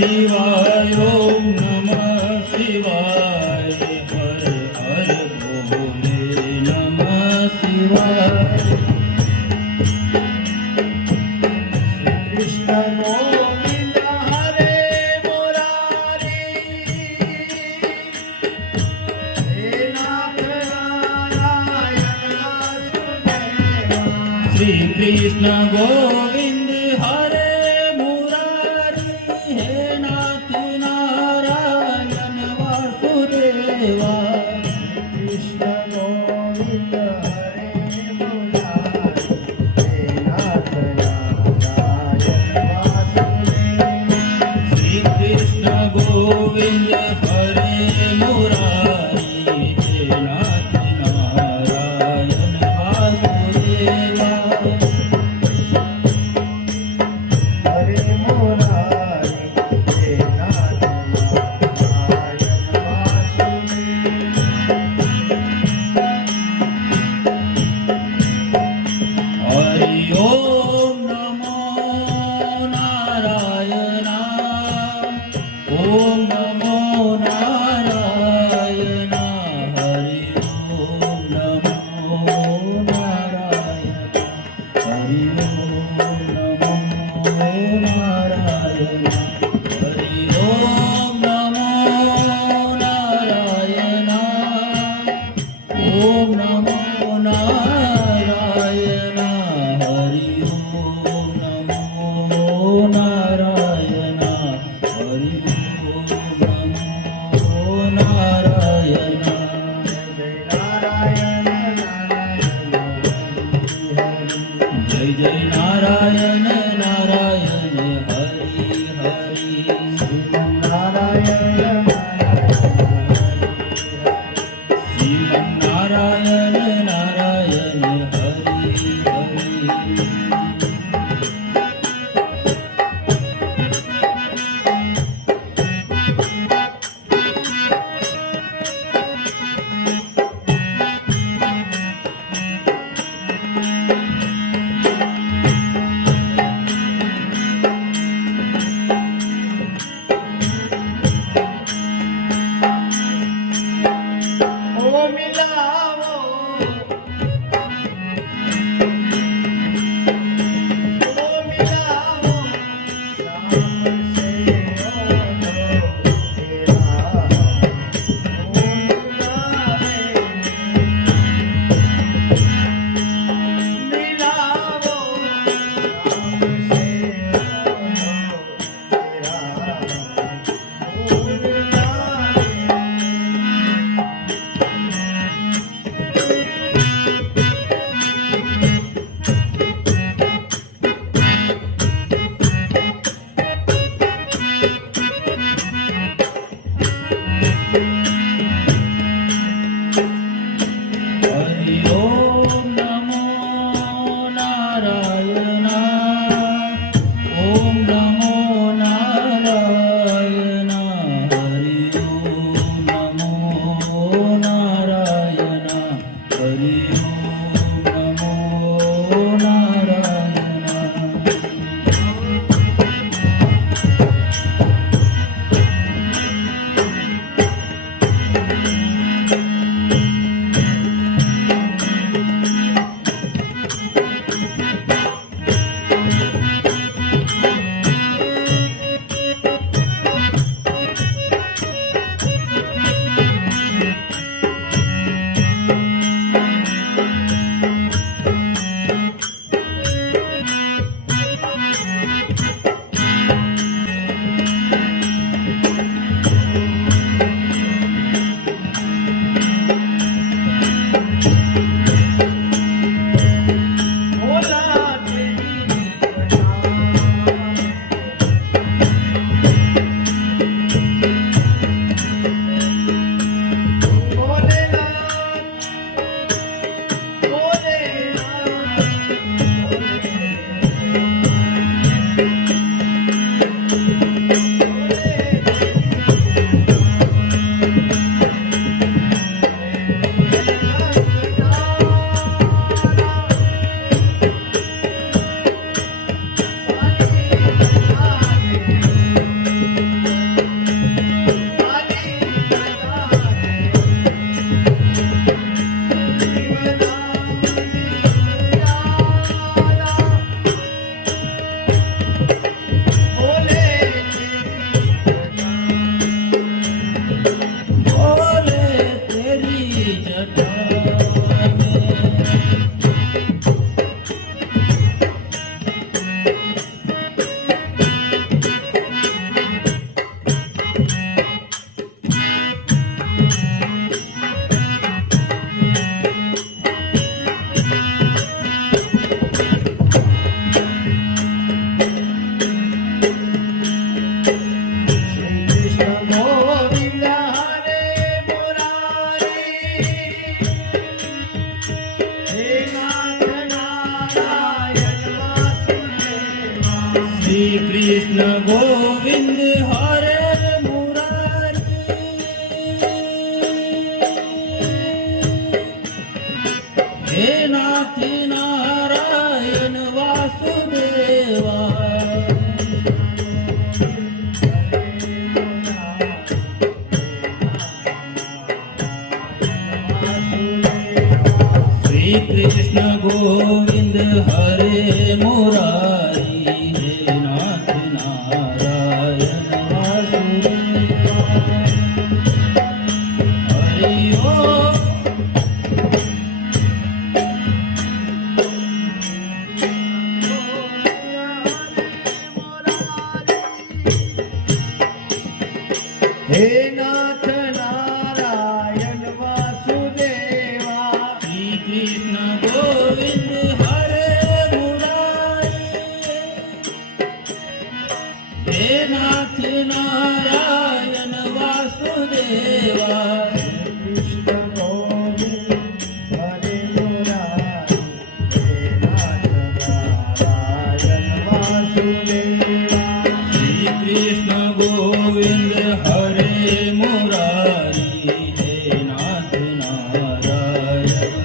શિવાય ઓમ નમઃ શિવાય હર હર ભોલે નમઃ શિવાય કૃષ્ણ ગોવિંદ હરે મુરારી હે નાથ નારાયણ વાસુદેવા શ્રી કૃષ્ણ ગોવિંદ હરે મુરારી હે નાથ નારાયણ વાસુદેવા કૃષ્ણ ગોવિંદ હરે મુરારી હે નાથ ગોવિંદ હરે મુરારી હે નાથ નારાયણ વાસુદેવા હરે મુરારી હે નાથ નારાયણ વાસુદેવા હરિ ઓમ નમો નારાયણ ઓમ નમો નારાયણ હરિ ઓમ નમો નારાયણ હરિ ઓમ નમો નારાયણ હરિ ઓમ નમો નારાયણ ઓમ નમો નારાયણ હરિ ઓમ નમો નારાયણ હરિ જય જય નારાયણ નારાયણ હરિ હરિ નારાયણ શ્રીમન નારાયણ નારાયણ હરિ હરિ શ્રી કૃષ્ણ ગોવિંદ હરે મુરારી હે નાથ નારાયણ વાસુદેવા શ્રી કૃષ્ણ ગોવિંદ હરે મુરારી હે નાથ નારાયણ વાસુદેવા હરિ ઓમ હે નાથ નારાયણ વાસુદેવા શ્રી કૃષ્ણ ગોવિંદ હરે મુરારી હે નાથ નારાયણ વાસુદેવા કૃષ્ણ ગોવિંદ હરે મુરારી હે નાથ નારાયણ વાસુદેવા શ્રી કૃષ્ણ ગોવિંદ હરે મુરારી હે નાથ નારાયણ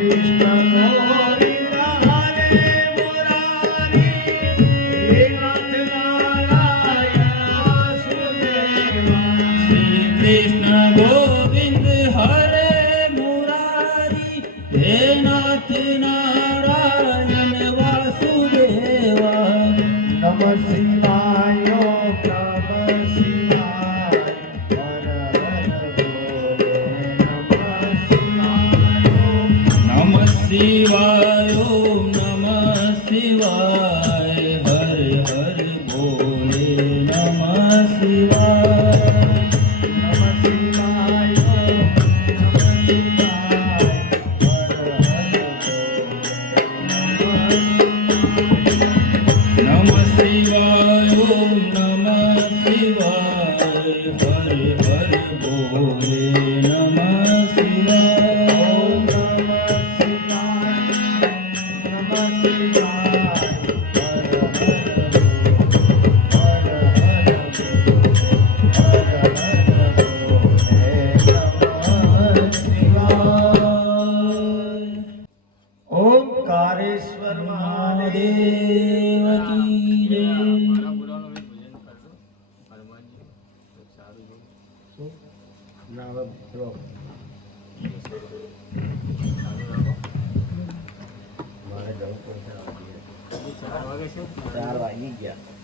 કૃષ્ણ ગોવિંદ હરે મુરારી હે નાથ નારાયણ વાસુદેવા શ્રી કૃષ્ણ ગોવિંદ હરે મુરારી હે નાથ નારાયણ વાસુદેવા નમઃ શિવાય નમઃ શિવાય હર હર બોલે નમઃ શિવાય નમઃ શિવાય ઓમ નમઃ શિવાય હર હર બોલે નમઃ શિવાય નમઃ શિવાય નમઃ શિવાય હર હર બોલે નમઃ શિવાય ઓમ નમઃ શિવાય હર હર બોલે નમઃ શિવાય ઓમ નમઃ શિવાય નમઃ શિવાય હર ઓમકારેશ્વર મહાદેવ મહાદેવ કી જય મારે જવું પડશે 4 વાગી ગયા